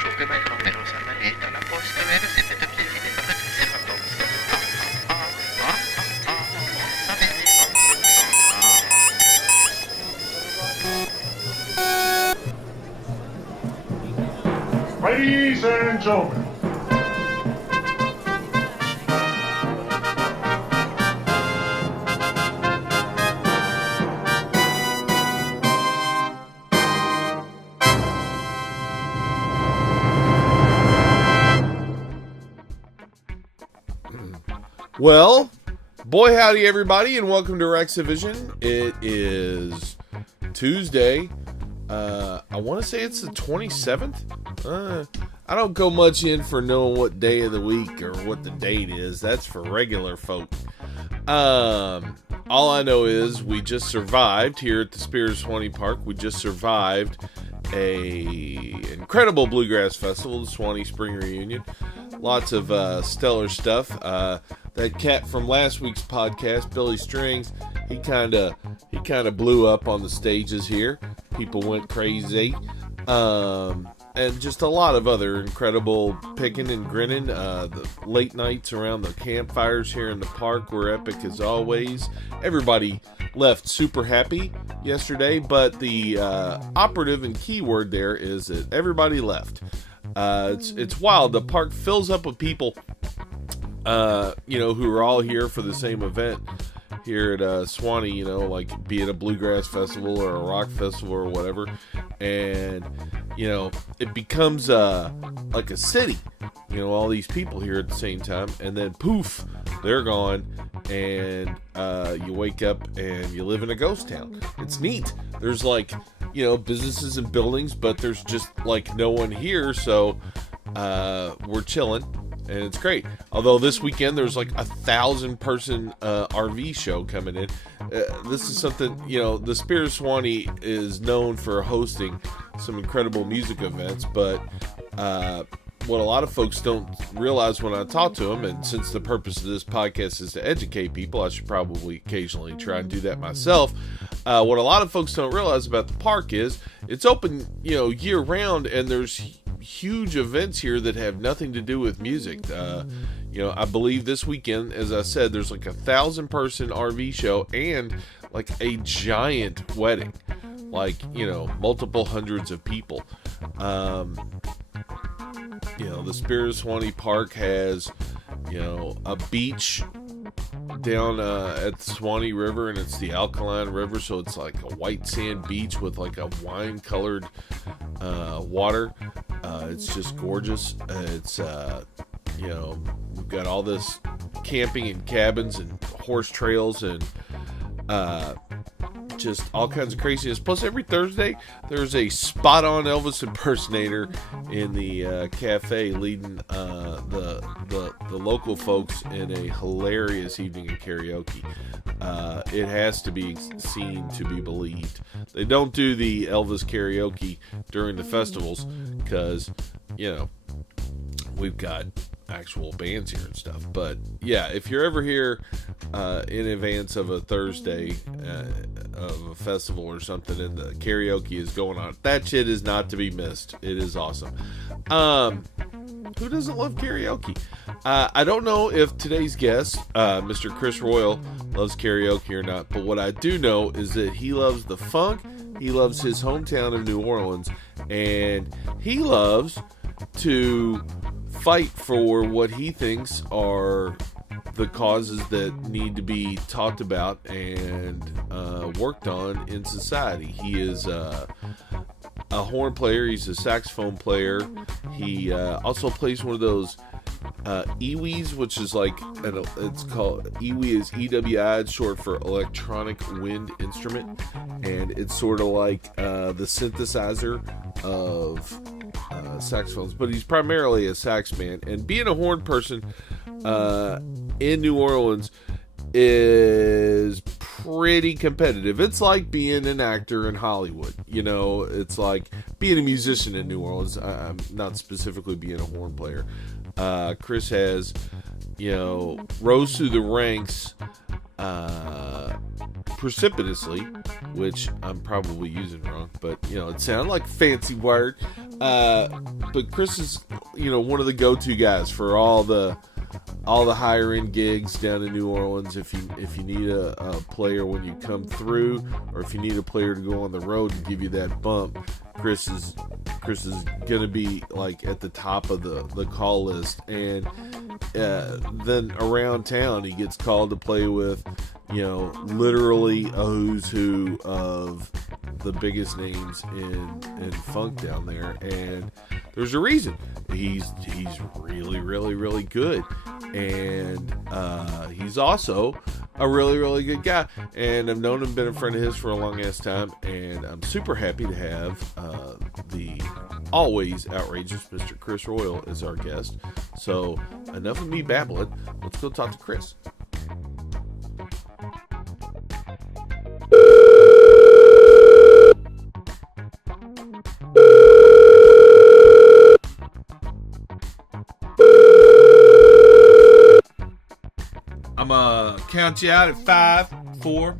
Schugelbein noch med oss alla letarna posto vero sempre da piedi per Ladies and gentlemen, well, boy howdy everybody, and welcome to Rexivision. It is Tuesday. I want to say it's the 27th. I don't go much in for knowing what day of the week or what the date is. That's for regular folk. All I know is we just survived here at the Spirit of Swanee Park. We just survived a incredible bluegrass festival, the Swanee Spring Reunion. Lots of stellar stuff. That cat from last week's podcast, Billy Strings, he kind of blew up on the stages here. People went crazy. And just a lot of other incredible picking and grinning. The late nights around the campfires here in the park were epic as always. Everybody left super happy yesterday, but the operative and key word there is that everybody left. It's wild. The park fills up with people, who are all here for the same event here at Swanee, like be it a bluegrass festival or a rock festival or whatever. And, it becomes like a city, all these people here at the same time. And then poof, they're gone. And you wake up and you live in a ghost town. It's neat. There's businesses and buildings, but there's just no one here. So we're chilling. And it's great. Although this weekend there's 1,000-person RV show coming in. This is something, the Spirit of Swanee is known for hosting some incredible music events. But what a lot of folks don't realize when I talk to them, and since the purpose of this podcast is to educate people, I should probably occasionally try and do that myself. What a lot of folks don't realize about the park is it's open, year round, and there's huge events here that have nothing to do with music. I believe this weekend, as I said, there's 1,000-person RV show and a giant wedding, multiple hundreds of people. The Spirit of Swanee Park has, a beach down at the Swanee River, and it's the Alkaline River, so it's a white sand beach with a wine-colored water. It's just gorgeous. It's we've got all this camping and cabins and horse trails and just all kinds of craziness. Plus, every Thursday there's a spot-on Elvis impersonator in the cafe, leading the local folks in a hilarious evening of karaoke. It has to be seen to be believed. They don't do the Elvis karaoke during the festivals because we've got actual bands here and stuff. But yeah, if you're ever here in advance of a Thursday of a festival or something and the karaoke is going on, that shit is not to be missed. It is awesome. Who doesn't love karaoke? I don't know if today's guest, Mr. Khris Royal, loves karaoke or not, but what I do know is that he loves the funk, he loves his hometown of New Orleans, and he loves to fight for what he thinks are the causes that need to be talked about and worked on in society. He is a horn player. He's a saxophone player. He also plays one of those EWIs, which is it's called EWI is EWI. It's short for electronic wind instrument, and it's sort of like the synthesizer of saxophones, but he's primarily a sax man. And being a horn person in New Orleans is pretty competitive. It's like being an actor in Hollywood. It's like being a musician in New Orleans. I'm not specifically being a horn player. Khris has, rose through the ranks precipitously, which I'm probably using wrong, but it sounded like a fancy word. but Khris is, one of the go-to guys for all the higher end gigs down in New Orleans. If you need a player when you come through, or if you need a player to go on the road and give you that bump, Khris is gonna be like at the top of the call list. And then around town, he gets called to play with, literally a who's who of the biggest names in funk down there. And there's a reason. He's really, really, really good. And he's also a really, really good guy. And I've known him, been a friend of his for a long ass time. And I'm super happy to have the always outrageous Mr. Khris Royal as our guest. So enough of me babbling. Let's go talk to Khris. I'm going to count you out at 5, 4.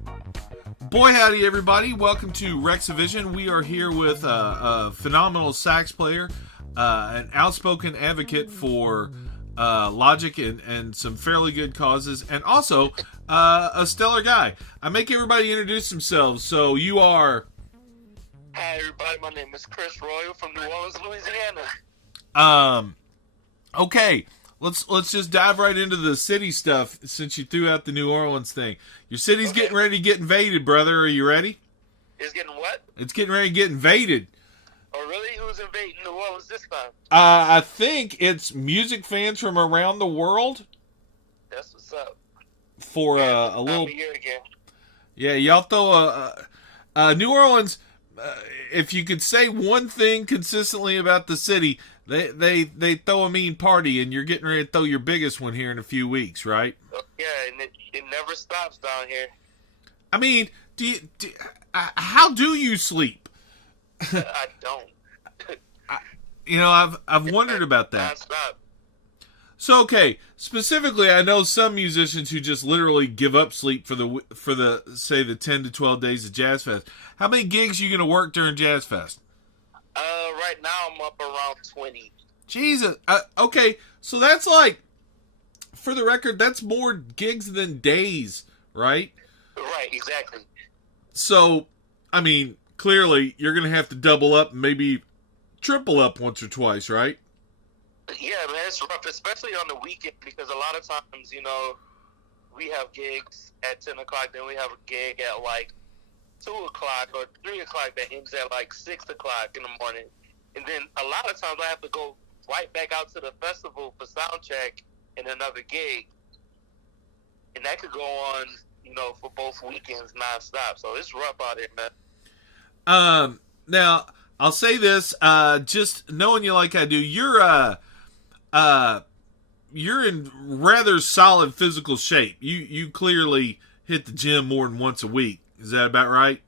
Boy, howdy, everybody. Welcome to Rexivision. We are here with a phenomenal sax player, an outspoken advocate for logic and some fairly good causes, and also a stellar guy. I make everybody introduce themselves. So you are... Hi, everybody. My name is Khris Royal from New Orleans, Louisiana. Okay. Let's just dive right into the city stuff since you threw out the New Orleans thing. Your city's getting ready to get invaded, brother. Are you ready? It's getting what? It's getting ready to get invaded. Oh, really? Who's invading New Orleans this time? I think it's music fans from around the world. That's what's up. For a little... Year again. Yeah, y'all throw New Orleans... if you could say one thing consistently about the city, they throw a mean party, and you're getting ready to throw your biggest one here in a few weeks, right? Yeah, and it never stops down here. I mean, how do you sleep? I don't. I've wondered about that. Non-stop. So, okay, specifically, I know some musicians who just literally give up sleep for the say the 10 to 12 days of Jazz Fest. How many gigs are you going to work during Jazz Fest? Right now I'm up around 20. Jesus. Okay, so that's like, for the record, that's more gigs than days, right? Right, exactly. So, I mean, clearly, you're going to have to double up, maybe triple up once or twice, right? Yeah, man, it's rough, especially on the weekend, because a lot of times, we have gigs at 10 o'clock, then we have a gig at like 2 o'clock or 3 o'clock that ends at like 6 o'clock in the morning. And then a lot of times I have to go right back out to the festival for sound check and another gig. And that could go on, for both weekends nonstop. So it's rough out here, man. Now, I'll say this, just knowing you like I do, you're in rather solid physical shape. You clearly hit the gym more than once a week. Is that about right?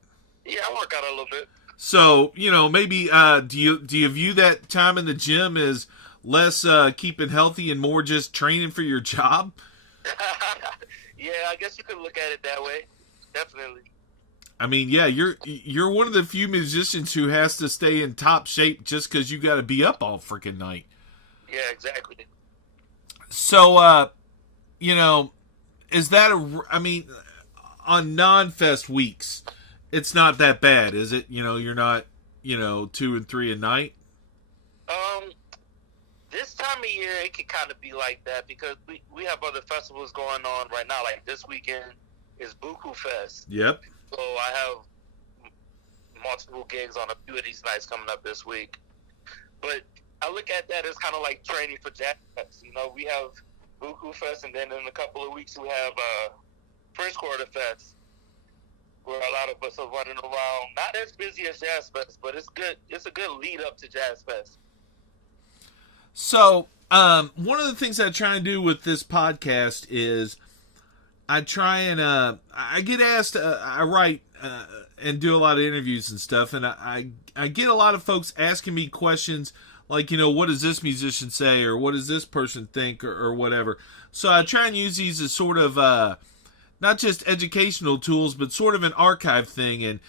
Yeah, I work out a little bit. So, maybe do you view that time in the gym as less keeping healthy and more just training for your job? Yeah, I guess you could look at it that way. Definitely. I mean, yeah, you're one of the few musicians who has to stay in top shape just because you got to be up all freaking night. Yeah, exactly. So, is that on non-fest weeks, it's not that bad, is it? You're not, 2 and 3 a night? This time of year, it can kind of be like that because we have other festivals going on right now. Like this weekend is Buku Fest. Yep. So I have multiple gigs on a few of these nights coming up this week. But I look at that as kind of like training for Jazz Fest. We have Buku Fest, and then in a couple of weeks we have First Quarter Fest, where a lot of us are running around. Not as busy as Jazz Fest, but it's good. It's a good lead up to Jazz Fest. So, one of the things I try and do with this podcast is I try and I get asked. I write and do a lot of interviews and stuff, and I get a lot of folks asking me questions like, what does this musician say, or what does this person think, or whatever. So I try and use these as sort of not just educational tools, but sort of an archive thing. And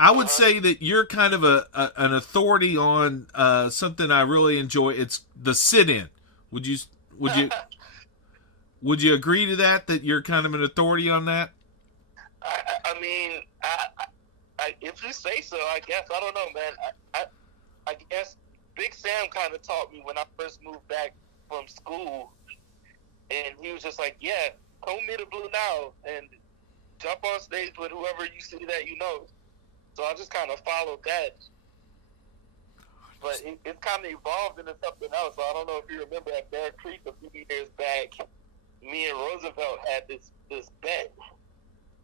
I would say that you're kind of an authority on something I really enjoy. It's the sit-in. Would you would you would you agree to that? That you're kind of an authority on that? I mean, if you say so, I guess. I don't know, man. I guess Big Sam kind of taught me when I first moved back from school, and he was just like, "Yeah, come me to Blue now and jump on stage with whoever you see that you know." So I just kind of followed that. But it kind of evolved into something else. So I don't know if you remember at Bear Creek a few years back, me and Roosevelt had this bet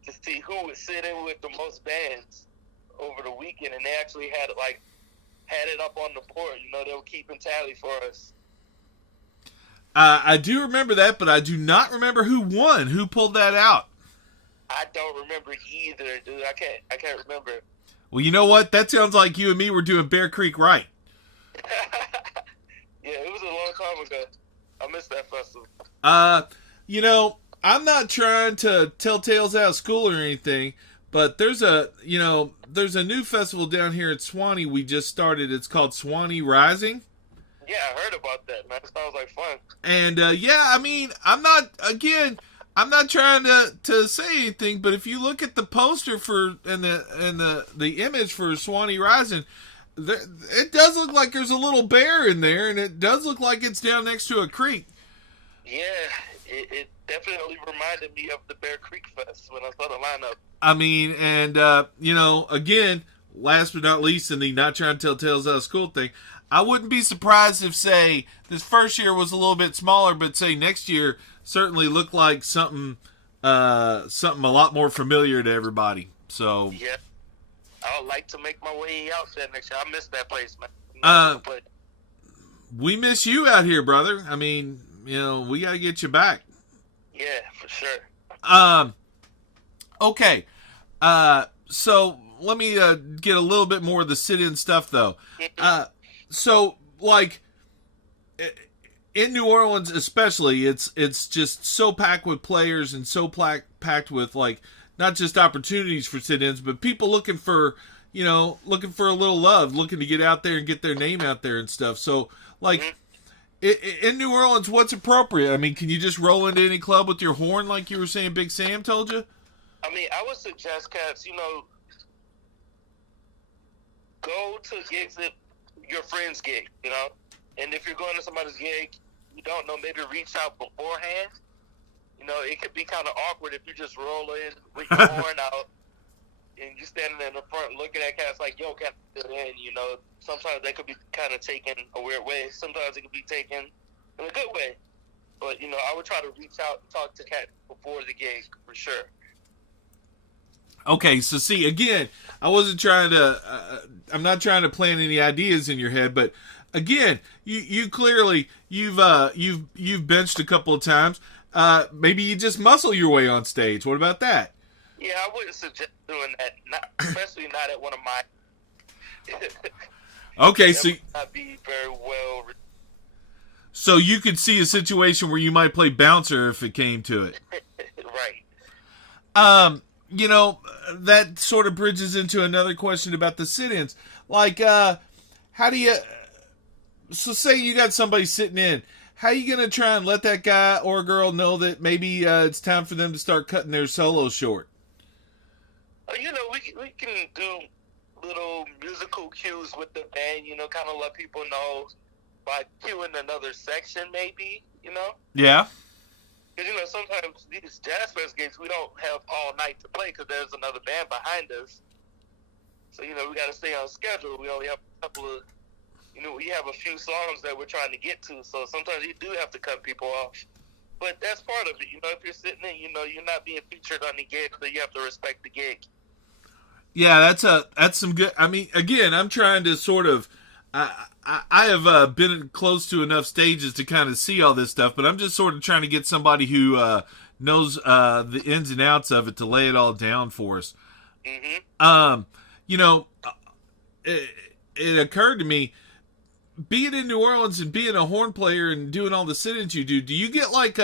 to see who would sit in with the most bands over the weekend, and they actually had it up on the board. You know, they were keeping tally for us. I do remember that, but I do not remember who won. Who pulled that out? I don't remember either, dude. I can't remember. Well, you know what? That sounds like you and me were doing Bear Creek right. Yeah, it was a long time ago. I missed that festival. You know, I'm not trying to tell tales out of school or anything, but there's a new festival down here at Swanee we just started. It's called Swanee Rising. Yeah, I heard about that, man. It sounds like fun. And yeah, I mean, I'm not trying to say anything, but if you look at the poster for and the image for Swanee Rising, it does look like there's a little bear in there, and it does look like it's down next to a creek. Yeah, it definitely reminded me of the Bear Creek Fest when I saw the lineup. I mean, and again, last but not least, in the not trying to tell tales out of school thing, I wouldn't be surprised if, say, this first year was a little bit smaller, but say next year certainly looked like something a lot more familiar to everybody. So yeah, I would like to make my way out there next year. I miss that place, man. We miss you out here, brother. I mean, we got to get you back. Yeah, for sure. Okay. So let me get a little bit more of the sit-in stuff, though. So, like, in New Orleans especially, it's just so packed with players and so packed with, like, not just opportunities for sit-ins, but people looking for a little love, looking to get out there and get their name out there and stuff. So, like, in New Orleans, what's appropriate? I mean, can you just roll into any club with your horn like you were saying Big Sam told you? I mean, I would suggest, cats, go to gigs that your friend's gig, and if you're going to somebody's gig, you don't know, maybe reach out beforehand. It could be kind of awkward if you just roll in with your horn out and you're standing in the front looking at cats like, yo, can I get in? Sometimes they could be kind of taken a weird way. Sometimes it could be taken in a good way. But, I would try to reach out and talk to cats before the gig for sure. Okay, so see, again, I'm not trying to plant any ideas in your head, but again, you clearly, you've benched a couple of times. Maybe you just muscle your way on stage. What about that? Yeah, I wouldn't suggest doing that, especially not at one of my. Okay, so not be very well. So you could see a situation where you might play bouncer if it came to it. Right. That sort of bridges into another question about the sit-ins. Like, how do you... So say you got somebody sitting in. How are you going to try and let that guy or girl know that maybe it's time for them to start cutting their solo short? We can do little musical cues with the band, kind of let people know by cueing another section maybe, Yeah. Because, sometimes these Jazz Fest gigs, we don't have all night to play because there's another band behind us. So, we got to stay on schedule. We only have a couple of, we have a few songs that we're trying to get to. So sometimes you do have to cut people off. But that's part of it. If you're sitting in, you're not being featured on the gig, so you have to respect the gig. Yeah, that's some good. I mean, again, I'm trying to sort of. I have been close to enough stages to kind of see all this stuff, but I'm just sort of trying to get somebody who knows the ins and outs of it to lay it all down for us. Mm-hmm. It occurred to me, being in New Orleans and being a horn player and doing all the sit-ins you do you get like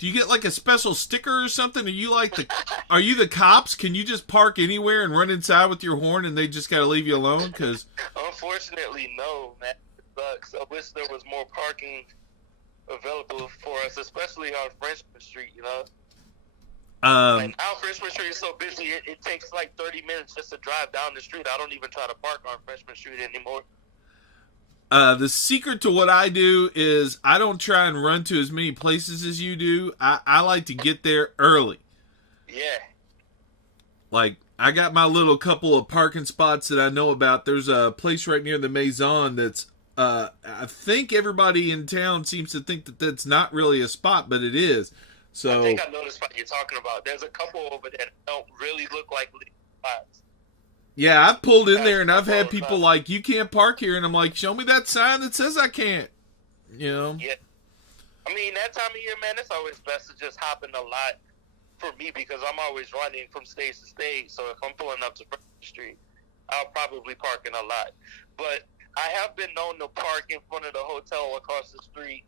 Do you get like a special sticker or something? Are you the cops? Can you just park anywhere and run inside with your horn and they just got to leave you alone? Cause unfortunately, no, man. It sucks. I wish there was more parking available for us, especially on Frenchman Street, you know? And now Frenchman Street is so busy, it takes like 30 minutes just to drive down the street. I don't even try to park on Frenchman Street anymore. The secret to what I do is I don't try and run to as many places as you do. I like to get there early. Yeah. Like, I got my little couple of parking spots that I know about. There's a place right near the Maison that's, I think everybody in town seems to think that that's not really a spot, but it is. So I think I know the spot you're talking about. There's a couple over there that don't really look like legal spots. Yeah, I've pulled in there and I've had people like, you can't park here. And I'm like, show me that sign that says I can't. You know? Yeah. I mean, that time of year, man, it's always best to just hop in a lot for me because I'm always running from stage to stage. So if I'm pulling up to Front Street, I'll probably park in a lot. But I have been known to park in front of the hotel across the street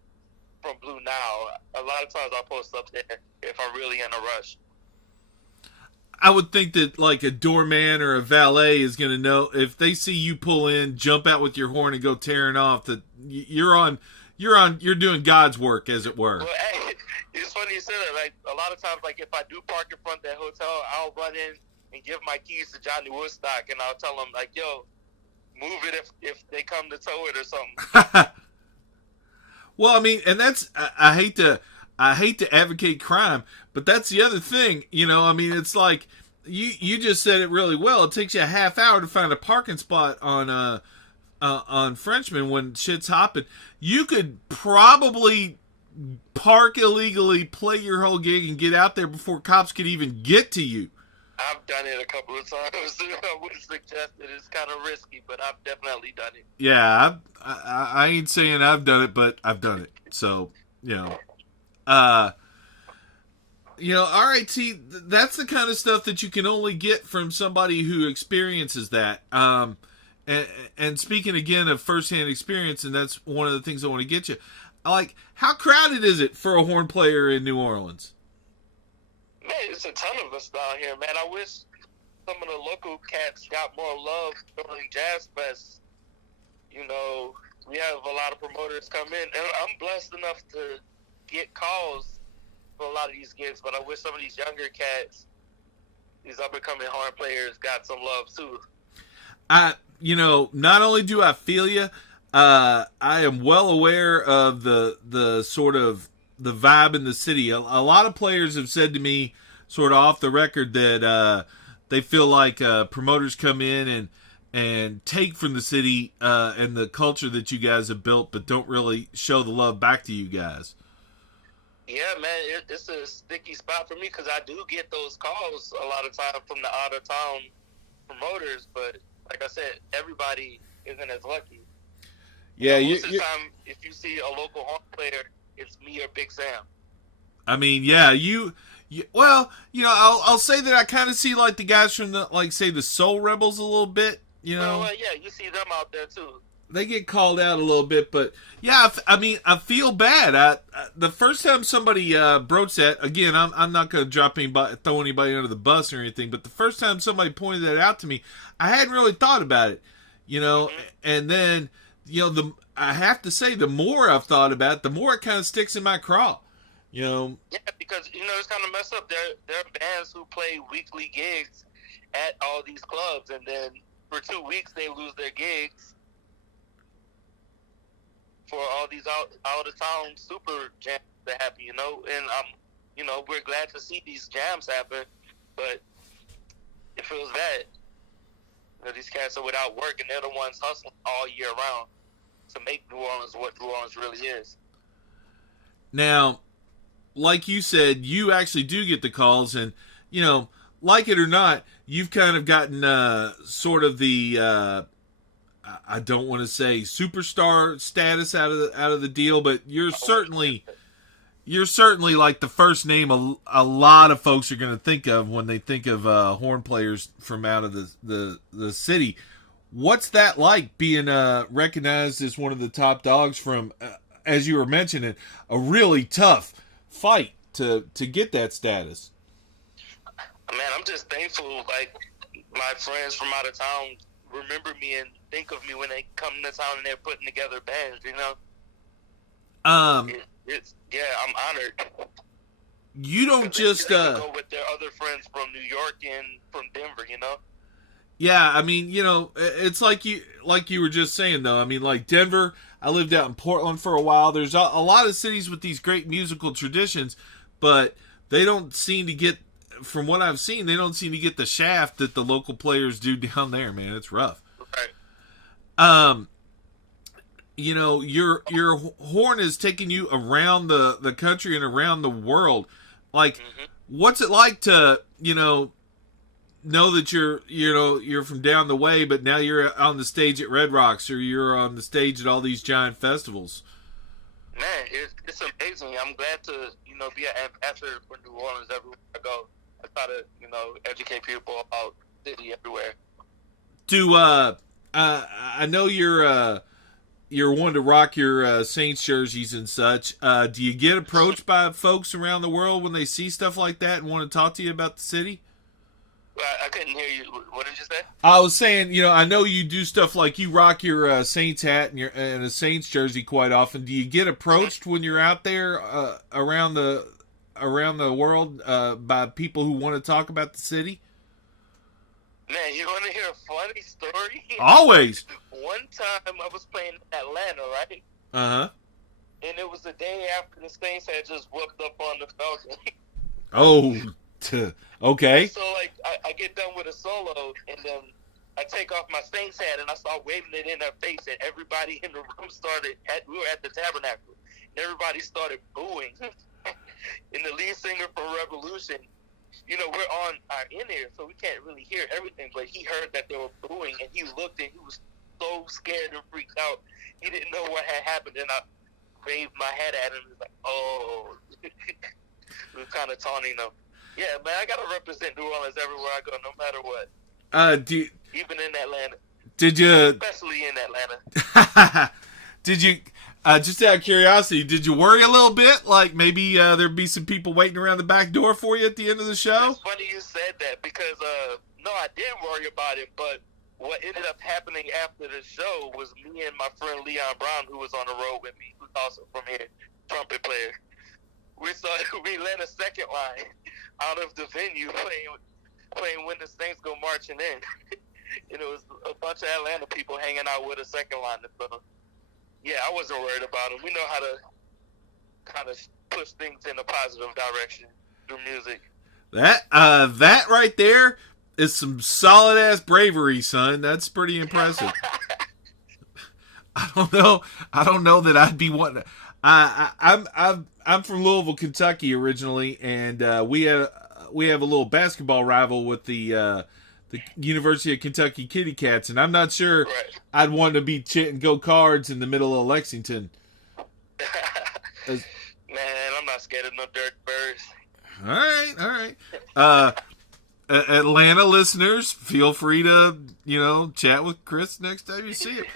from Blue Now. A lot of times I'll post up there if I'm really in a rush. I would think that like a doorman or a valet is going to know if they see you pull in, jump out with your horn and go tearing off that you're doing God's work, as it were. Well, hey, it's funny you say that. Like a lot of times, like if I do park in front of that hotel, I'll run in and give my keys to Johnny Woodstock, and I'll tell him like, "Yo, move it if they come to tow it or something." Well, I mean, and that's I hate to advocate crime, but that's the other thing, you know. I mean, it's like you just said it really well. It takes you a half hour to find a parking spot on Frenchman when shit's hopping. You could probably park illegally, play your whole gig, and get out there before cops could even get to you. I've done it a couple of times. I would suggest it. It's kind of risky, but I've definitely done it. Yeah, I ain't saying I've done it, but I've done it. So, you know. All right, see, that's the kind of stuff that you can only get from somebody who experiences that. And speaking again of firsthand experience, and that's one of the things I want to get you. Like, how crowded is it for a horn player in New Orleans? Man, it's a ton of us down here, man. I wish some of the local cats got more love during Jazz Fest. You know, we have a lot of promoters come in, and I'm blessed enough to get calls for a lot of these gigs, but I wish some of these younger cats, these up-and-coming horn players, got some love, too. Not only do I feel you, I am well aware of the sort of the vibe in the city. A lot of players have said to me, sort of off the record, that they feel like promoters come in and take from the city and the culture that you guys have built, but don't really show the love back to you guys. Yeah, man, it's a sticky spot for me because I do get those calls a lot of time from the out-of-town promoters, but like I said, everybody isn't as lucky. Yeah, most of the time, if you see a local horn player, it's me or Big Sam. I mean, yeah, I'll say that I kind of see like the guys from the Soul Rebels a little bit, you know. Well, yeah, you see them out there too. They get called out a little bit, but yeah, I mean, I feel bad. The first time somebody broached that, again, I'm not going to throw anybody under the bus or anything, but the first time somebody pointed that out to me, I hadn't really thought about it, you know. Mm-hmm. And then, I have to say, the more I've thought about it, the more it kind of sticks in my craw, you know. Yeah, because it's kind of messed up. There are bands who play weekly gigs at all these clubs, and then for 2 weeks they lose their gigs for all these out of town super jams that happen, you know. And we're glad to see these jams happen, but it feels bad. These cats are without work, and they're the ones hustling all year round to make New Orleans what New Orleans really is. Now, like you said, you actually do get the calls, and like it or not, you've kind of gotten sort of the I don't want to say superstar status out of the deal, but you're certainly like the first name a lot of folks are going to think of when they think of horn players from out of the city. What's that like, being recognized as one of the top dogs from, as you were mentioning, a really tough fight to get that status? Man, I'm just thankful. Like, my friends from out of town remember me and think of me when they come to town and they're putting together bands. You know. I'm honored. You don't just go with their other friends from New York and from Denver. You know. Yeah, I mean, it's like you were just saying though. I mean, like Denver. I lived out in Portland for a while. There's a lot of cities with these great musical traditions, but they don't seem to get, from what I've seen, they don't seem to get the shaft that the local players do down there, man. It's rough. Right. Your horn is taking you around the country and around the world. Like, what's it like to, know that you're from down the way, but now you're on the stage at Red Rocks, or you're on the stage at all these giant festivals? Man, it's amazing. I'm glad to be an ambassador for New Orleans everywhere I go. I try to educate people about the city everywhere. I know you're one to rock your Saints jerseys and such. Do you get approached by folks around the world when they see stuff like that and want to talk to you about the city? I couldn't hear you. What did you say? I was saying, I know you do stuff like you rock your Saints hat and a Saints jersey quite often. Do you get approached when you're out there around the world by people who want to talk about the city? Man, you want to hear a funny story? Always. One time I was playing in Atlanta, right? Uh-huh. And it was the day after the Saints had just whooped up on the Falcons. Oh, okay. So, like, I get done with a solo, and then I take off my Saints hat, and I start waving it in their face, and everybody in the room we were at the Tabernacle, and everybody started booing. And the lead singer for Rebelution, we're on our in-ear, so we can't really hear everything, but he heard that they were booing, and he looked, and he was so scared and freaked out. He didn't know what had happened, and I waved my hat at him. He was like, oh. We were kind of taunting them. Yeah, man, I gotta represent New Orleans everywhere I go, no matter what. Even in Atlanta. Did you? Especially in Atlanta. Did you? Just out of curiosity, did you worry a little bit? Like maybe there'd be some people waiting around the back door for you at the end of the show? It's funny you said that because no, I didn't worry about it. But what ended up happening after the show was me and my friend Leon Brown, who was on the road with me, who's also from here, trumpet player. We led a second line out of the venue playing When the Saints Go Marching In. And it was a bunch of Atlanta people hanging out with a second line. So, yeah, I wasn't worried about them. We know how to kind of push things in a positive direction through music. That right there is some solid ass bravery, son. That's pretty impressive. I don't know that I'd be wanting. I'm from Louisville, Kentucky originally, and we have a little basketball rival with the University of Kentucky Kitty Cats, and I'm not sure I'd want to be chitting go cards in the middle of Lexington. Man, I'm not scared of no dirt birds. All right. Atlanta listeners, feel free to chat with Khris next time you see it.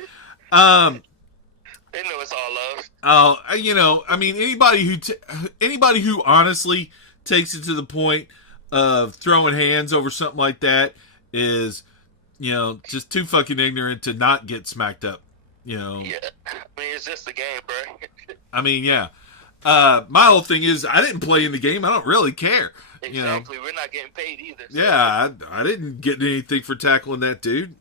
They know it's all love. Oh, I mean, anybody who honestly takes it to the point of throwing hands over something like that is, just too fucking ignorant to not get smacked up. Yeah, I mean, it's just a game, bro. I mean, yeah. My whole thing is I didn't play in the game. I don't really care. Exactly. We're not getting paid either. So. Yeah, I didn't get anything for tackling that dude.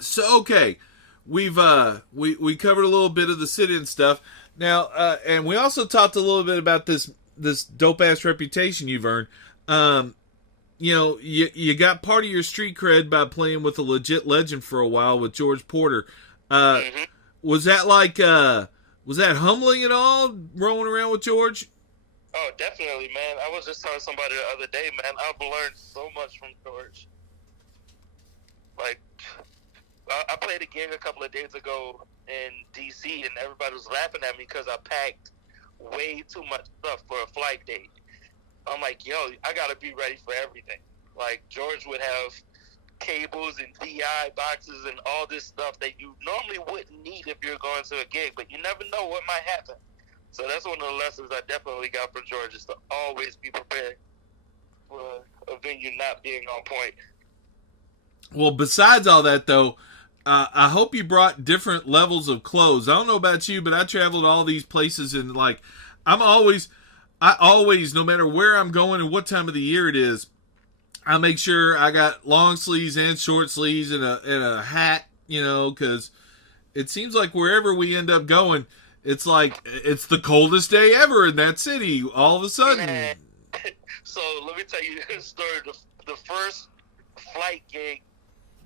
So okay. We covered a little bit of the sit-in stuff now, and we also talked a little bit about this dope ass reputation you've earned. You got part of your street cred by playing with a legit legend for a while with George Porter. Was that was that humbling at all, rolling around with George? Oh, definitely, man. I was just telling somebody the other day, man. I've learned so much from George. Like, I played a gig a couple of days ago in D.C., and everybody was laughing at me because I packed way too much stuff for a flight date. I'm like, yo, I got to be ready for everything. Like, George would have cables and DI boxes and all this stuff that you normally wouldn't need if you're going to a gig, but you never know what might happen. So that's one of the lessons I definitely got from George, is to always be prepared for a venue not being on point. Well, besides all that, though, I hope you brought different levels of clothes. I don't know about you, but I traveled to all these places, and like, I always, no matter where I'm going and what time of the year it is, I make sure I got long sleeves and short sleeves and a hat, because it seems like wherever we end up going, it's like it's the coldest day ever in that city. All of a sudden. Man. So let me tell you this story. The first flight gig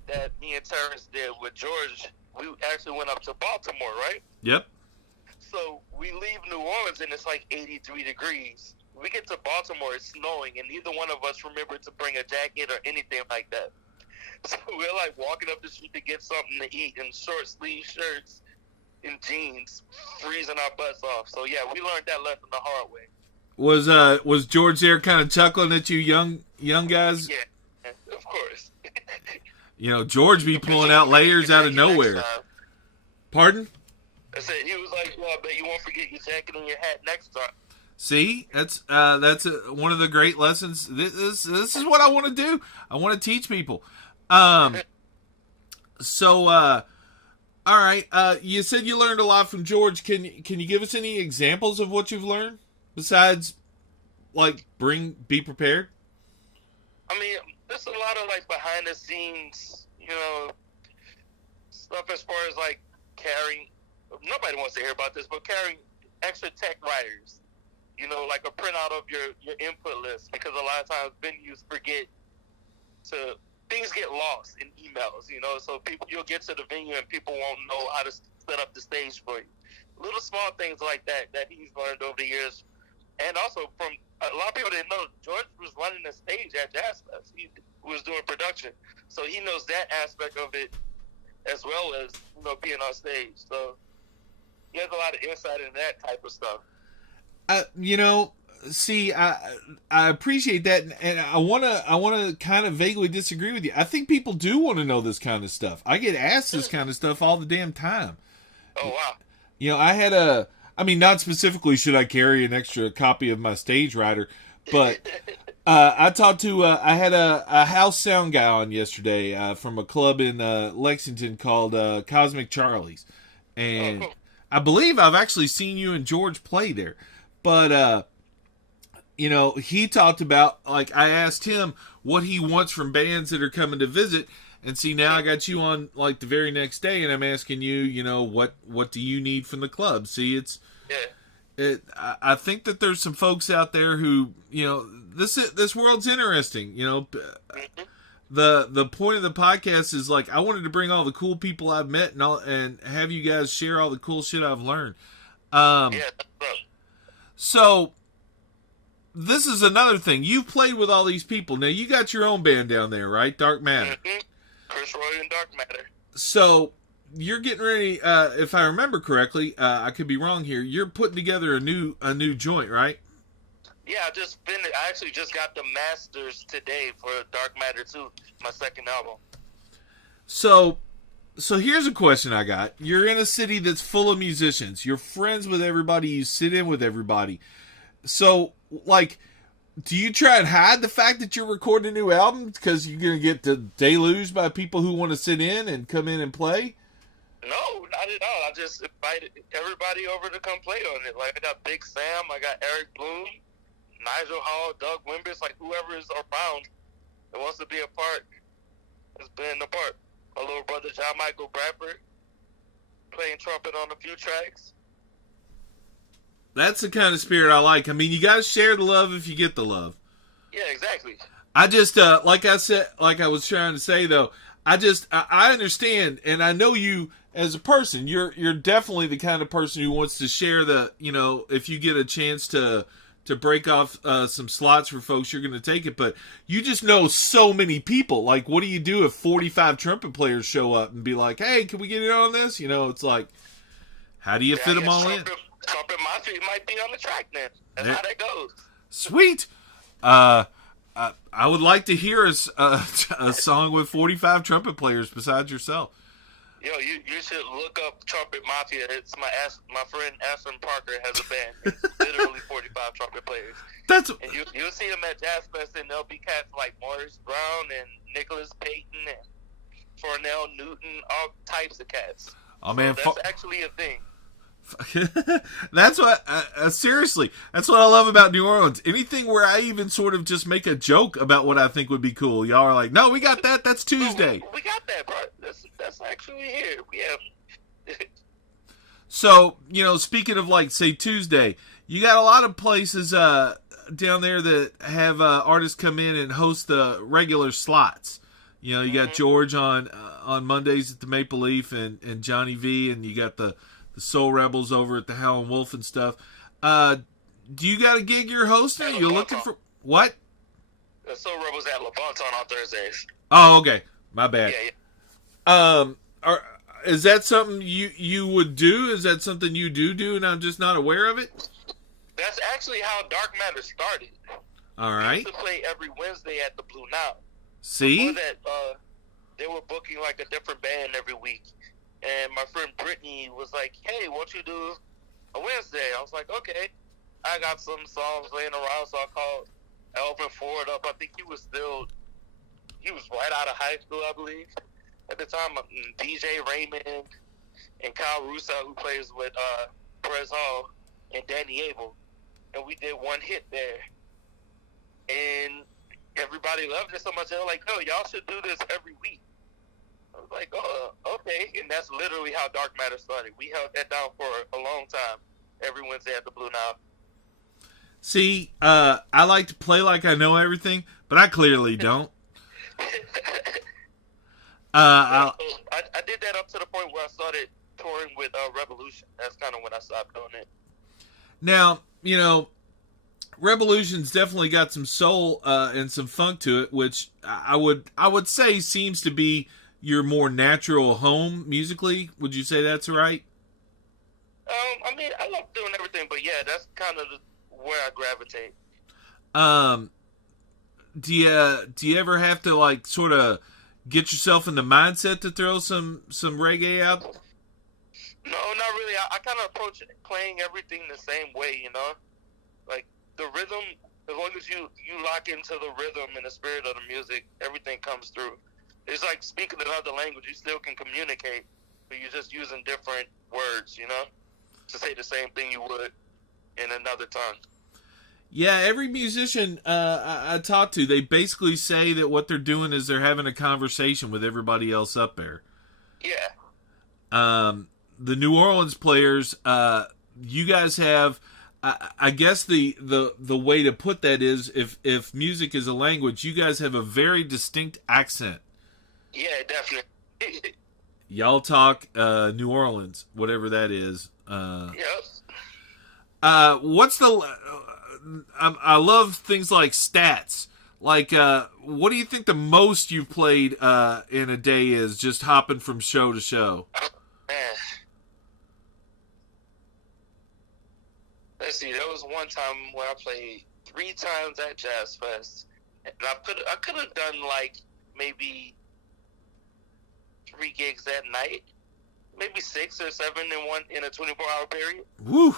that me and Terrence did with George, we actually went up to Baltimore, right? Yep. So we leave New Orleans and it's like 83 degrees. We get to Baltimore, it's snowing, and neither one of us remembered to bring a jacket or anything like that. So we're like walking up the street to get something to eat in short sleeve shirts and jeans, freezing our butts off. So yeah, we learned that lesson the hard way. Was George there kind of chuckling at you young guys? Yeah, of course. George be pulling out layers out of nowhere. Pardon? I said, he was like, well, I bet you won't forget your jacket and your hat next time. See, that's one of the great lessons. This is what I want to do. I want to teach people. So, all right. You said you learned a lot from George. Can you give us any examples of what you've learned besides, like, be prepared? I mean, there's a lot of like behind the scenes, stuff as far as like carrying. Nobody wants to hear about this, but carrying extra tech writers. Like a printout of your input list, because a lot of times venues forget to. Things get lost in emails, so you'll get to the venue and people won't know how to set up the stage for you. Little small things like that he's learned over the years. And also from a lot of people didn't know, George was running the stage at Jazz Fest. He was doing production. So he knows that aspect of it as well as, being on stage. So he has a lot of insight in that type of stuff. See, I appreciate that, and I wanna kind of vaguely disagree with you. I think people do want to know this kind of stuff. I get asked this kind of stuff all the damn time. Oh wow! I had not specifically should I carry an extra copy of my stage rider, but I had a house sound guy on yesterday from a club in Lexington called Cosmic Charlie's, and I believe I've actually seen you and George play there. But, he talked about, like, I asked him what he wants from bands that are coming to visit. And see, now I got you on, like, the very next day, and I'm asking you, what do you need from the club? See, I think that there's some folks out there who, this world's interesting. The point of the podcast is, like, I wanted to bring all the cool people I've met and have you guys share all the cool shit I've learned. So, this is another thing. You've played with all these people. Now, you got your own band down there, right? Dark Matter. Mm-hmm. Khris Royal and Dark Matter. So, you're getting ready, if I remember correctly, I could be wrong here, you're putting together a new joint, right? Yeah, I actually just got the masters today for Dark Matter 2, my second album. So here's a question I got. You're in a city that's full of musicians. You're friends with everybody. You sit in with everybody. So, like, do you try and hide the fact that you're recording a new album because you're going to get deluged by people who want to sit in and come in and play? No, not at all. I just invited everybody over to come play on it. Like, I got Big Sam, I got Eric Bloom, Nigel Hall, Doug Wimbers, like, whoever is around that wants to be a part is playing the part. My little brother John Michael Bradford playing trumpet on a few tracks. That's the kind of spirit I like. I mean, you guys share the love if you get the love. Yeah, exactly. I just, like I was trying to say though, I understand, and I know you as a person. You're definitely the kind of person who wants to share if you get a chance to break off some slots for folks, you're going to take it. But you just know so many people. Like, what do you do if 45 trumpet players show up and be like, hey, can we get in on this? It's like, how do you fit them all in? Trumpet Mafia might be on the track then. That's how that goes. Sweet. I would like to hear a song with 45 trumpet players besides yourself. Yo, you should look up Trumpet Mafia. It's my friend Ashton Parker has a band. It's literally 45 trumpet players. That's And you'll see them at Jazz Fest, and there'll be cats like Maurice Brown and Nicholas Payton and Cornell Newton, all types of cats. oh man, So that's actually a thing. that's what seriously, that's what I love about New Orleans. Anything where I even sort of just make a joke about what I think would be cool, y'all are like, no, we got that. That's Tuesday. We got that, bro. That's actually here. We have. So, speaking of like say Tuesday, you got a lot of places down there that have artists come in and host the regular slots. You got George on Mondays at the Maple Leaf and Johnny V, and you got the Soul Rebels over at the Howlin' Wolf and stuff. Do you got a gig you're hosting? You're looking for what? The Soul Rebels at Le Bon Ton on Thursdays. Oh, okay. My bad. Yeah. Is that something you would do? Is that something you do and I'm just not aware of it? That's actually how Dark Matter started. All right. We used to play every Wednesday at the Blue Nile. See? Before that, they were booking like a different band every week. And my friend Brittany was like, hey, won't you do a Wednesday? I was like, okay. I got some songs laying around, so I called Elvin Ford up. I think he was right out of high school, I believe. At the time, DJ Raymond and Kyle Russo, who plays with Perez Hall, and Danny Abel. And we did one hit there. And everybody loved it so much. They were like, no, y'all should do this every week. I was like, oh, okay. And that's literally how Dark Matter started. We held that down for a long time, every Wednesday at the Blue Nile. See, I like to play like I know everything, but I clearly don't. I did that up to the point where I started touring with Rebelution. That's kind of when I stopped doing it. Now, Rebelution's definitely got some soul and some funk to it, which I would say seems to be your more natural home musically. Would you say that's right? I mean, I love doing everything, but yeah, that's kind of where I gravitate. Do you ever have to like sort of get yourself in the mindset to throw some reggae out? No, not really. I kind of approach playing everything the same way, like the rhythm. As long as you lock into the rhythm and the spirit of the music, everything comes through. It's like speaking another language. You still can communicate, but you're just using different words, to say the same thing you would in another tongue. Yeah, every musician I talk to, they basically say that what they're doing is they're having a conversation with everybody else up there. Yeah. The New Orleans players, you guys have, I guess the way to put that is, if music is a language, you guys have a very distinct accent. Yeah, definitely. Y'all talk New Orleans, whatever that is. Yep. What's the... I love things like stats. Like, what do you think the most you've played in a day is, just hopping from show to show? Man. Let's see. There was one time where I played 3 times at Jazz Fest, and I could have done like maybe 3 gigs that night, maybe 6 or 7 in a 24-hour period. Woo.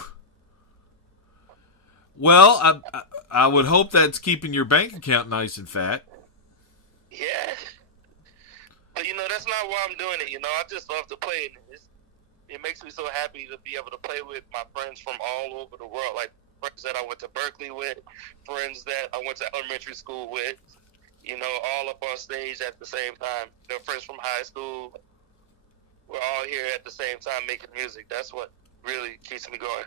Well, I would hope that's keeping your bank account nice and fat. Yeah. But, that's not why I'm doing it, I just love to play. It makes me so happy to be able to play with my friends from all over the world, like friends that I went to Berkeley with, friends that I went to elementary school with, all up on stage at the same time. Friends from high school. We're all here at the same time making music. That's what really keeps me going.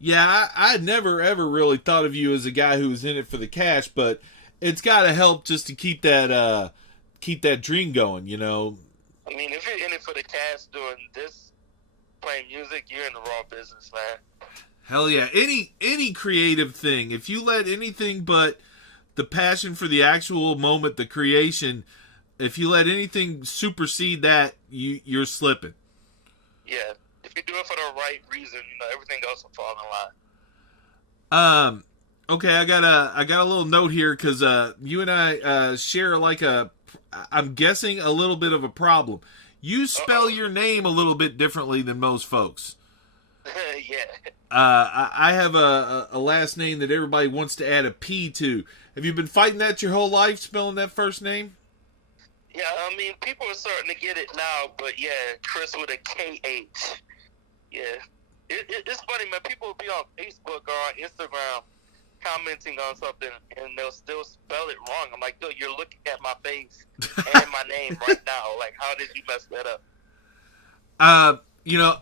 Yeah, I never ever really thought of you as a guy who was in it for the cash, but it's got to help just to keep that dream going, I mean, if you're in it for the cash doing this, playing music, you're in the wrong business, man. Hell yeah. Any creative thing, if you let anything but the passion for the actual moment, the creation, if you let anything supersede that, you're slipping. Yeah. If you do it for the right reason, everything else will fall in line. Okay, I got a little note here because you and I share like I'm guessing a little bit of a problem. you spell your name a little bit differently than most folks. Yeah. I have a last name that everybody wants to add a P to. Have you been fighting that your whole life, spelling that first name? Yeah, I mean, people are starting to get it now, but yeah, Khris with a KH. Yeah. It's funny, man. People will be on Facebook or on Instagram commenting on something, and they'll still spell it wrong. I'm like, dude, you're looking at my face and my name right now. Like, how did you mess that up? You know,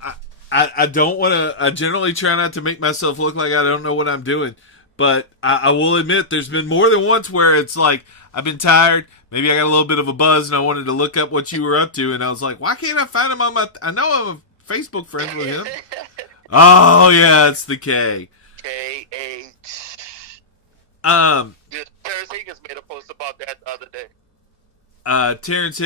I don't want to. I generally try not to make myself look like I don't know what I'm doing, but I will admit there's been more than once where it's like I've been tired. Maybe I got a little bit of a buzz, and I wanted to look up what you were up to, and I was like, why can't I find him on my? I know I'm a Facebook friend with him. Oh yeah, it's the K. KH. Terrence Higgins made a post about that the other day. Terrence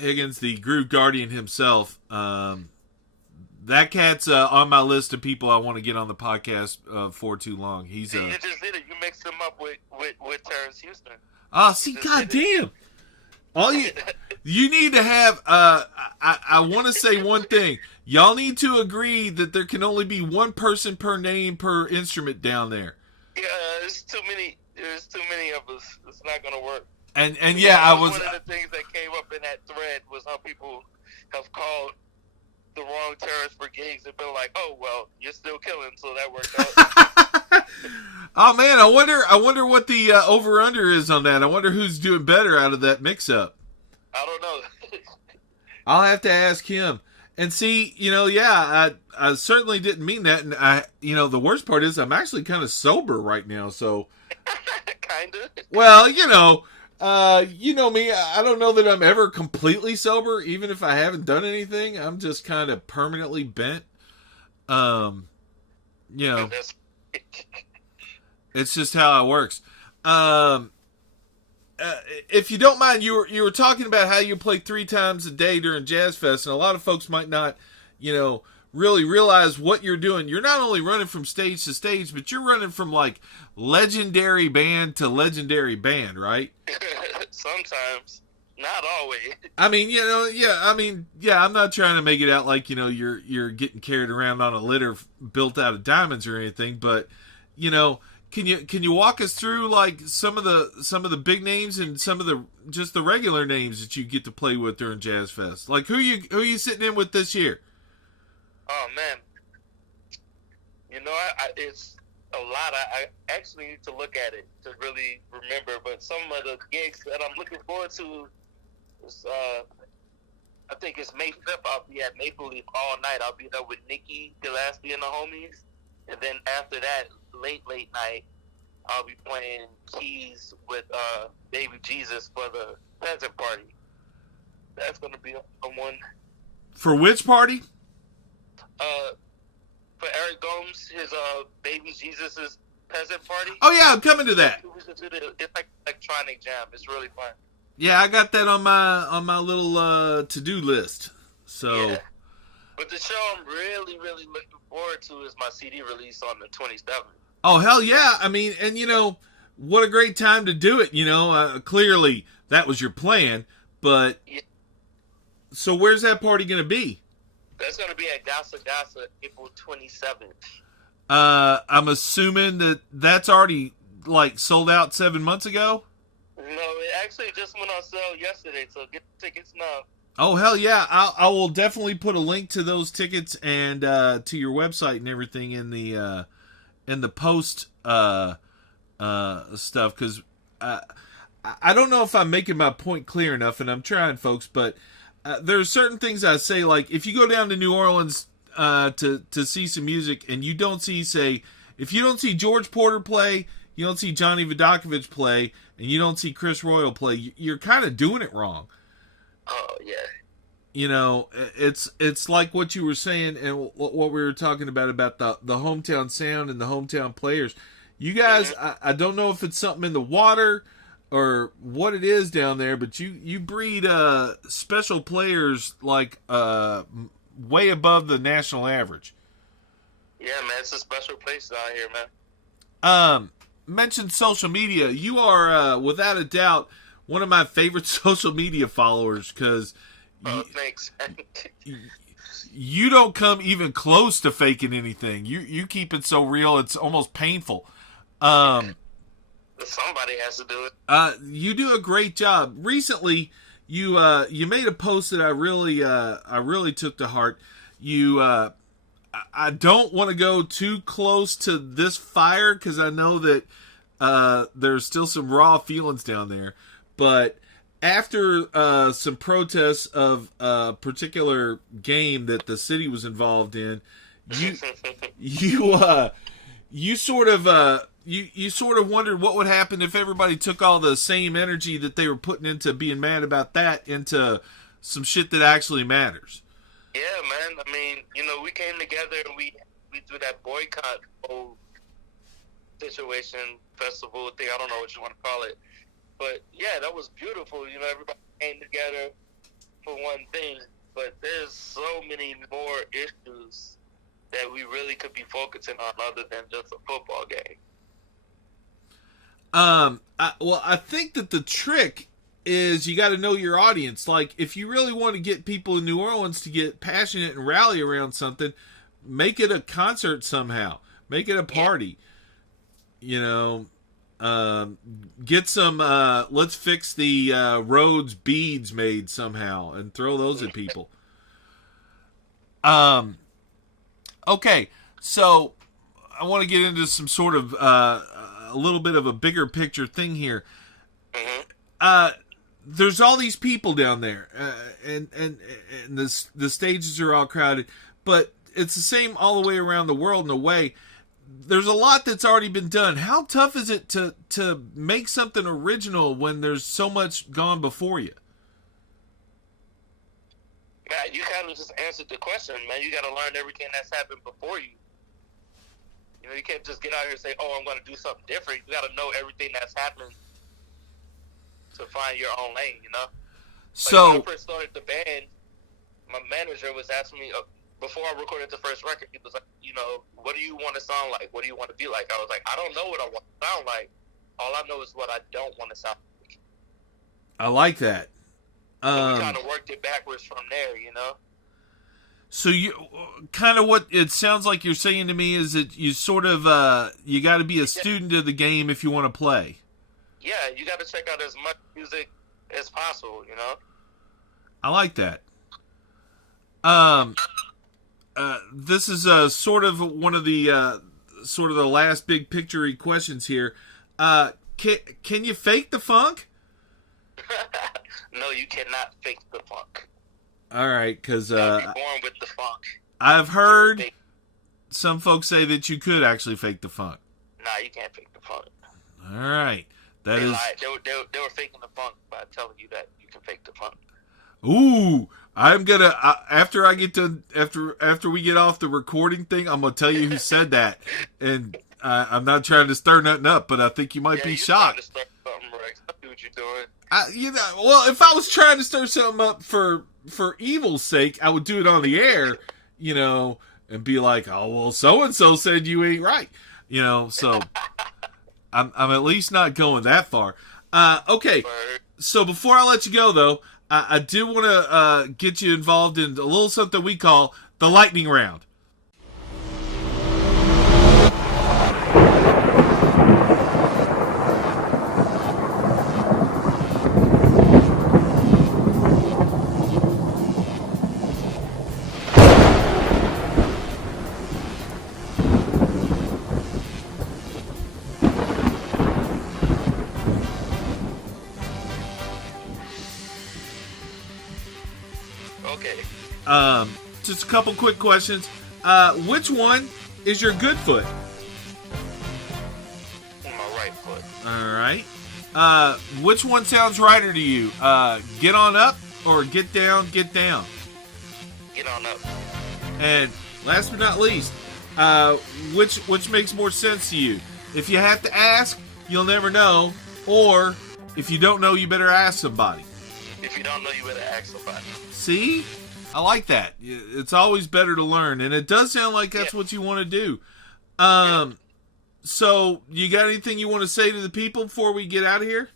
Higgins, the Groove Guardian himself. That cat's on my list of people I want to get on the podcast for too long. He's you just did it. You mixed him up with Terrence Houston. Oh, see, goddamn! All you need to have. I want to say one thing. Y'all need to agree that there can only be one person per name per instrument down there. Yeah, there's too many. There's too many of us. It's not gonna work. And yeah, I was. One of the things that came up in that thread was how people have called the wrong Terrence for gigs and been like, "Oh well, you're still killing," so that worked out. Oh man, I wonder what the over under is on that. I wonder who's doing better out of that mix up. I don't know. I'll have to ask him. And see, I certainly didn't mean that. And the worst part is I'm actually kind of sober right now. So, kind of. Well, you know me. I don't know that I'm ever completely sober, even if I haven't done anything. I'm just kind of permanently bent. It's just how it works. If you don't mind, you were talking about how you play 3 times a day during Jazz Fest, and a lot of folks might not, really realize what you're doing. You're not only running from stage to stage, but you're running from like legendary band to legendary band, right? Sometimes, not always. I mean, I'm not trying to make it out like you're getting carried around on a litter built out of diamonds or anything, but Can you walk us through like some of the big names and some of the regular names that you get to play with during Jazz Fest? Like who you sitting in with this year? Oh man, it's a lot. I actually need to look at it to really remember. But some of the gigs that I'm looking forward to is I think it's May 5th. I'll be at Maple Leaf all night. I'll be there with Nikki Gillespie and the homies, and then after that, late night, I'll be playing keys with Baby Jesus for the peasant party. That's gonna be a one. For which party? For Eric Gomes, his Baby Jesus' peasant party. Oh yeah, I'm coming to that. It's like electronic jam. It's really fun. Yeah, I got that on my little to-do list. So. Yeah. But the show I'm really, really looking forward to is my CD release on the 27th. Oh, hell yeah. I mean, and what a great time to do it. Clearly that was your plan, but yeah. So where's that party going to be? That's going to be at Gasa April 27th. I'm assuming that's already like sold out 7 months ago? No, it actually just went on sale yesterday, so get the tickets now. Oh, hell yeah. I will definitely put a link to those tickets and to your website and everything in the post stuff, because I don't know if I'm making my point clear enough, and I'm trying, folks, but there are certain things I say, like if you go down to New Orleans to see some music and you don't see, say, if you don't see George Porter play, you don't see Johnny Vodakovich play, and you don't see Khris Royal play, you're kind of doing it wrong. Oh, yeah. It's like what you were saying and what we were talking about the hometown sound and the hometown players. You guys, I don't know if it's something in the water or what it is down there, but you breed special players like way above the national average. Yeah, man, it's a special place down here, man. Mentioned social media. You are without a doubt one of my favorite social media followers, because thanks. You don't come even close to faking anything. You keep it so real, it's almost painful. Somebody has to do it. You do a great job. Recently, you made a post that I really took to heart. I don't want to go too close to this fire because I know that there's still some raw feelings down there. But after some protests of a particular game that the city was involved in, you sort of wondered what would happen if everybody took all the same energy that they were putting into being mad about that into some shit that actually matters. Yeah, man. I mean, we came together and we threw that boycott whole situation, festival thing. I don't know what you want to call it. But, yeah, that was beautiful. Everybody came together for one thing. But there's so many more issues that we really could be focusing on other than just a football game. I think that the trick is you got to know your audience. Like, if you really want to get people in New Orleans to get passionate and rally around something, make it a concert somehow. Make it a party. Get some let's fix the roads beads made somehow and throw those at people. Okay, so I want to get into some sort of a little bit of a bigger picture thing here. There's all these people down there, and the stages are all crowded, but it's the same all the way around the world in a way. There's a lot that's already been done. How tough is it to make something original when there's so much gone before you? Man, you kind of just answered the question, man. You got to learn everything that's happened before you. You can't just get out here and say, oh, I'm going to do something different. You got to know everything that's happened to find your own lane, So, when I first started the band, my manager was asking me, before I recorded the first record, he was like, what do you want to sound like? What do you want to be like? I was like, I don't know what I want to sound like. All I know is what I don't want to sound like. I like that. So we kind of worked it backwards from there, So you kind of what it sounds like you're saying to me is that you sort of you got to be a student of the game if you want to play. Yeah, you got to check out as much music as possible, I like that. This is sort of one of the sort of the last big picture-y questions here. Can you fake the funk? No, you cannot fake the funk. All right, because you're born with the funk. I've heard some folks say that you could actually fake the funk. Nah, you can't fake the funk. All right, They lied. They were faking the funk by telling you that you can fake the funk. Ooh, I'm gonna after we get off the recording thing, I'm gonna tell you who said that, and I'm not trying to stir nothing up, but I think you might be shocked. To stir something, Rex. I see what you're doing. Well, if I was trying to stir something up for evil's sake, I would do it on the air, and be like, oh well, so and so said you ain't right, So I'm at least not going that far. Okay, so before I let you go though, I do want to get you involved in a little something we call the lightning round. Okay. Just a couple quick questions. Which one is your good foot? My right foot. All right. Which one sounds righter to you? Get on up or get down, get down? Get on up. And last but not least, which makes more sense to you? If you have to ask, you'll never know. Or if you don't know, you better ask somebody. If you don't know, you better ask somebody. See? I like that. It's always better to learn. And it does sound like that's what you want to do. So, you got anything you want to say to the people before we get out of here?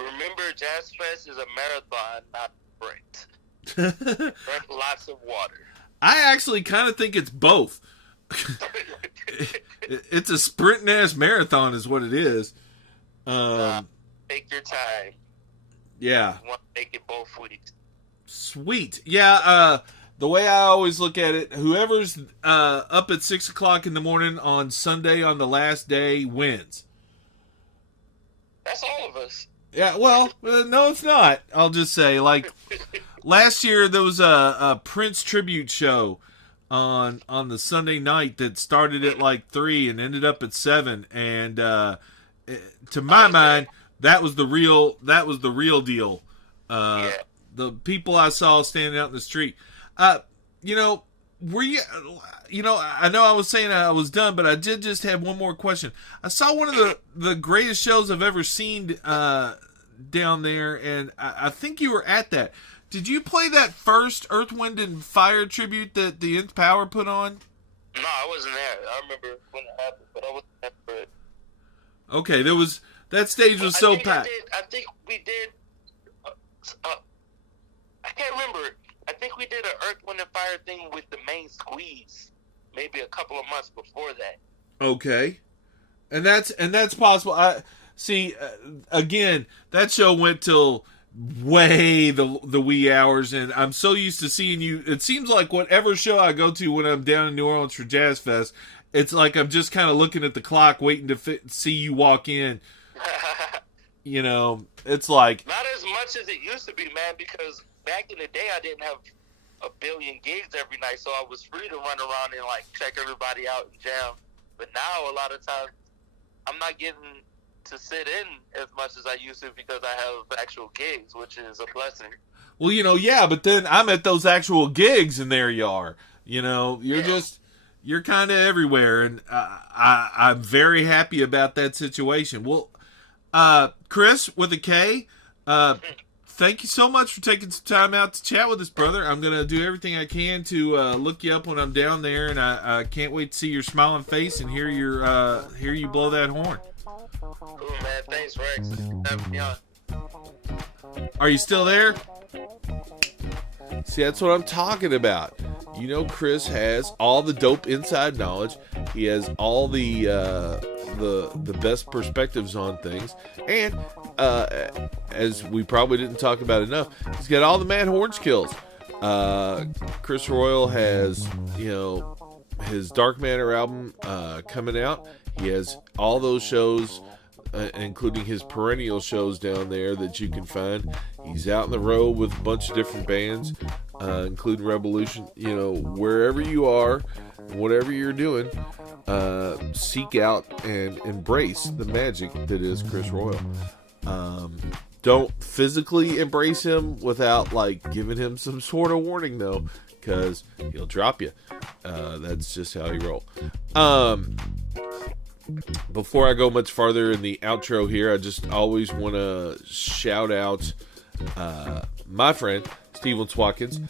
Remember, Jazz Fest is a marathon, not sprint. Drink lots of water. I actually kind of think it's both. It's a sprint ass marathon, is what it is. Take your time. Yeah. You want to make it both weeks. Sweet. Yeah. The way I always look at it, whoever's up at 6 o'clock in the morning on Sunday on the last day wins. That's all of us. Yeah. Well, no, it's not. I'll just say, like, last year there was a Prince tribute show on the Sunday night that started at like 3 and ended up at 7, and to my mind, that was the real deal. Yeah. The people I saw standing out in the street. Were you? I know I was saying I was done, but I did just have one more question. I saw one of the greatest shows I've ever seen down there, and I think you were at that. Did you play that first Earth, Wind, and Fire tribute that the Nth Power put on? No, I wasn't there. I remember when it happened, but I wasn't there for it. Okay, that stage was so packed. I think we did. I can't remember. I think we did an Earth, Wind, and Fire thing with the Main Squeeze, maybe a couple of months before that. Okay, and that's possible. I see. Again, that show went till way the wee hours, and I'm so used to seeing you. It seems like whatever show I go to when I'm down in New Orleans for Jazz Fest, it's like I'm just kind of looking at the clock, waiting to see you walk in. It's like not as much as it used to be, man. Because back in the day, I didn't have a billion gigs every night, so I was free to run around and like check everybody out and jam. But now, a lot of times, I'm not getting to sit in as much as I used to because I have actual gigs, which is a blessing. Well, yeah, but then I'm at those actual gigs, and there you are. You're kind of everywhere, and I'm very happy about that situation. Well, Khris with a K, thank you so much for taking some time out to chat with us, brother. I'm going to do everything I can to look you up when I'm down there, and I can't wait to see your smiling face and hear you blow that horn. Cool, man. Thanks, Rex. Have me on. Are you still there? See, that's what I'm talking about. Khris has all the dope inside knowledge. He has all the best perspectives on things, and as we probably didn't talk about enough, he's got all the mad horn skills. Khris Royal has his Dark Matter album coming out. He has all those shows, including his perennial shows down there that you can find. He's out on the road with a bunch of different bands, including Rebelution. Wherever you are, whatever you're doing, seek out and embrace the magic that is Khris Royal. Don't physically embrace him without giving him some sort of warning, though, because he'll drop you. That's just how he roll. Before I go much farther in the outro here, I just always want to shout out my friend Steven Swatkins.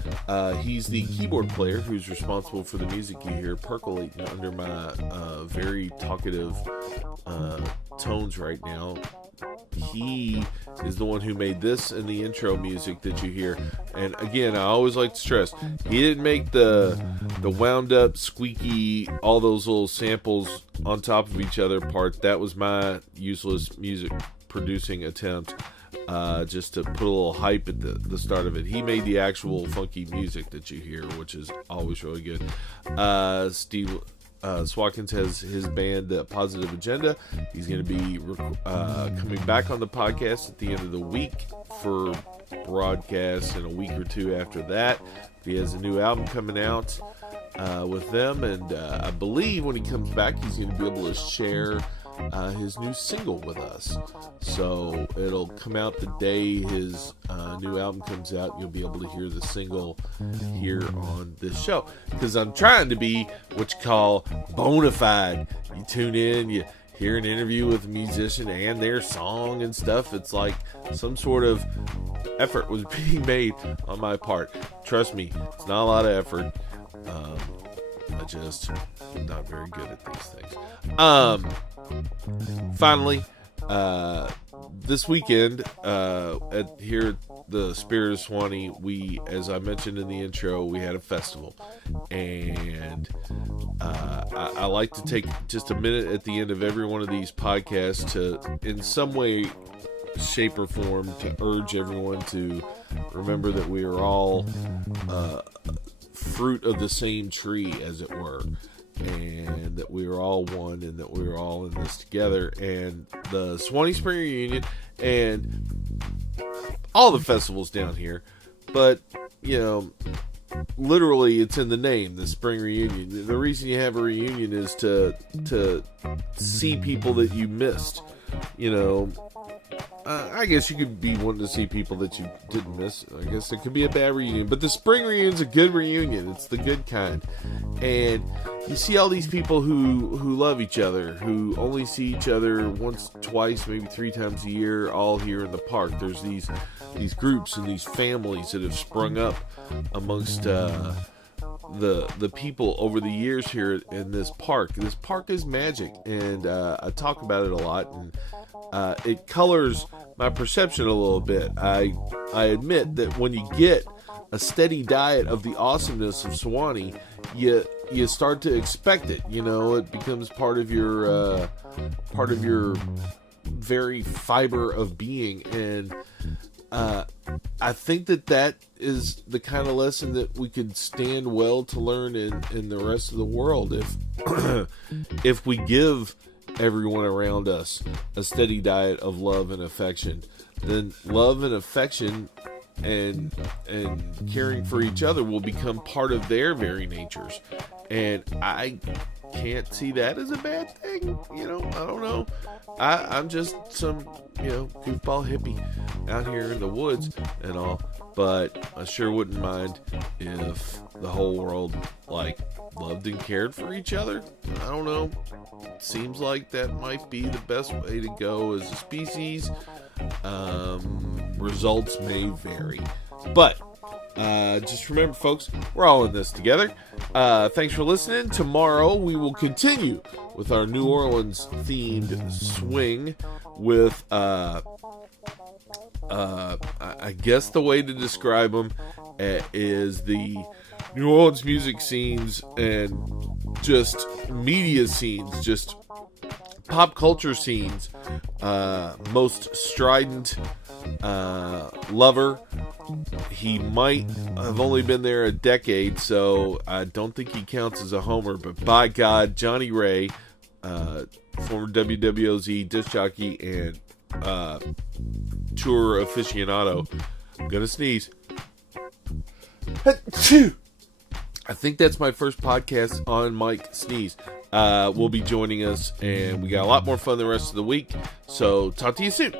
He's the keyboard player who's responsible for the music you hear percolating under my very talkative tones right now. He is the one who made this and the intro music that you hear. And again, I always like to stress, he didn't make the wound up, squeaky, all those little samples on top of each other part. That was my useless music producing attempt, just to put a little hype at the start of it. He made the actual funky music that you hear, which is always really good. Steve Swatkins has his band, Positive Agenda. He's going to be coming back on the podcast at the end of the week for broadcast, and a week or two after that. He has a new album coming out with them, and I believe when he comes back, he's going to be able to share his new single with us. So it'll come out the day his new album comes out. You'll be able to hear the single here on this show, because I'm trying to be what you call bona fide. You tune in, you hear an interview with a musician and their song and stuff. It's like some sort of effort was being made on my part. Trust me, it's not a lot of effort. I just am not very good at these things. Finally, this weekend here the Spirit of Swanee, we, as I mentioned in the intro, we had a festival, and I like to take just a minute at the end of every one of these podcasts to, in some way, shape, or form, to urge everyone to remember that we are all fruit of the same tree, as it were, and that we are all one, and that we are all in this together. And the Swanee Spring Reunion and all the festivals down here, but literally it's in the name, the Spring Reunion. The reason you have a reunion is to see people that you missed. I guess you could be wanting to see people that you didn't miss. I guess it could be a bad reunion, but the Spring Reunion's a good reunion. It's the good kind. And you see all these people who love each other, who only see each other once, twice, maybe 3 times a year, all here in the park. There's these groups and these families that have sprung up amongst the people over the years here in this park. This park is magic, and I talk about it a lot, and it colors my perception a little bit. I admit that when you get a steady diet of the awesomeness of Swanee, you start to expect it. It becomes part of your very fiber of being, and I think that is the kind of lesson that we could stand well to learn in the rest of the world if we give everyone around us a steady diet of love and affection. Then love and affection and caring for each other will become part of their very natures, and I can't see that as a bad thing. I don't know. I'm just some goofball hippie out here in the woods and all, but I sure wouldn't mind if the whole world loved and cared for each other. I don't know. It seems like that might be the best way to go as a species. Results may vary, but just remember, folks, we're all in this together. Thanks for listening. Tomorrow we will continue with our New Orleans themed swing with I guess the way to describe them is the New Orleans music scenes and just media scenes, just pop culture scenes, most strident lover. He might have only been there a decade, so I don't think he counts as a homer, but by God, Johnny Ray, former WWOZ disc jockey and tour aficionado. I'm gonna sneeze. I think that's my first podcast on Mike Sneeze. Will be joining us, and we got a lot more fun the rest of the week. So talk to you soon.